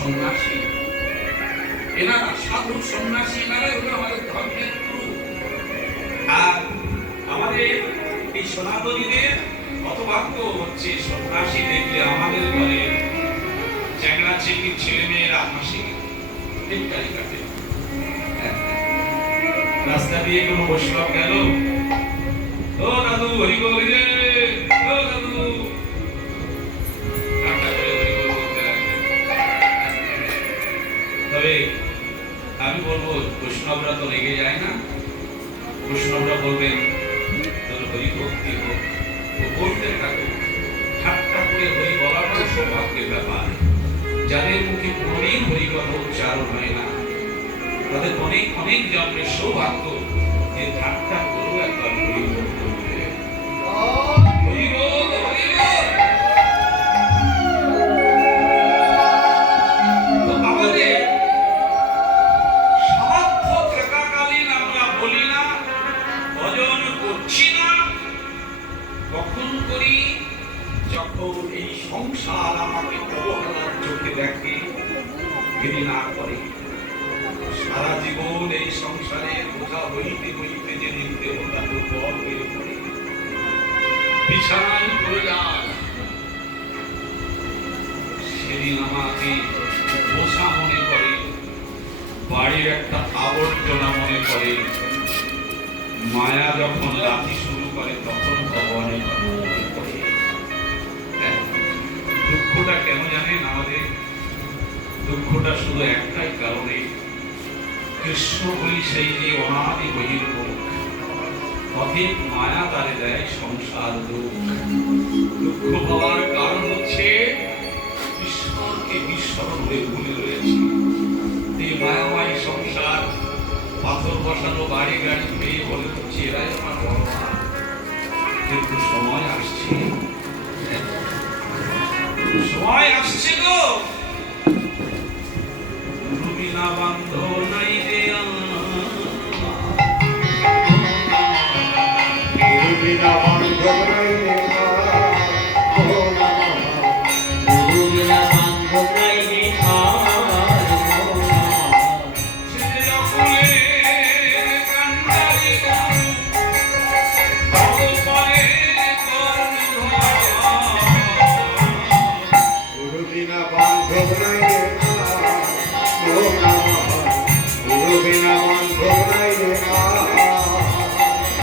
সন্ন্যাসী, এনারা সাধু সন্ন্যাসী, এনারাই হলো আমাদের ধর্মের গুরু। আর আমাদের এই সনাতনীদের হতভাগ্য হচ্ছে সন্ন্যাসী দেখলে আমাদের ঘরে চ্যাংড়া চেকির ছেলে মেয়েরা হাসি কাটে। রাস্তা দিয়ে কোনো বৈষ্ণব গেল, ও দাদু হরি বল রে, ও দাদু তবে আমি বলবো বৈষ্ণবরা তো রেগে যায় না। বৈষ্ণবরা বলবেন তোর হরি ভক্তি হোক, ও বলতে থাকো, ঠাট্টা করে হরি বলাটা সৌভাগ্যের ব্যাপার। যাদের মুখে কোনোদিন হরিকথা উচ্চারণ হয় না তাদের অনেক অনেক জন্মের সৌভাগ্য যে ঠাট্টা করেও একবার হরি বলতে হবে। হরি বল, হরি বল। তো আমাদের সামর্থ্য থাকাকালীন আমরা বলি না, ভজন করছি না। কখন করি? যখন এই সংসার আমাকে অবহেলার চোখে দেখে, ঘৃণা করে। সারা জীবন এই সংসারের বোঝা হইতে হইতে যেদিন দেহটা দুর্বল হয়ে পড়ে, বিছানায় পড়ে যায়, সেদিন আমাকে বোঝা মনে করে, বাড়ির একটা আবর্জনা মনে করে। মায়া যখন রাতি শুরু করে তখন ভগবানের কথা মনে পড়ে। দুঃখটা কেন জানেন? আমাদের দুঃখটা শুধু একটাই কারণে, কৃষ্ণ বলি সেই যে অনাদি বহির্মুখ, অধিক মায়া তারে দেয় সংসার দুঃখ। দুঃখ পাওয়ার কারণ হচ্ছে ঈশ্বরকে বিস্মরণ হয়ে ভুলে রয়েছে। এই মায়াময় সংসার, পাথর বসানো বাড়ি গাড়ি পেয়ে বলে হচ্ছে এরাই আমার ভগবান। কিন্তু সময় আসছে, সময় আসছে গো, রুবিনা বান্ধ নাই দেয়া, রুবিনা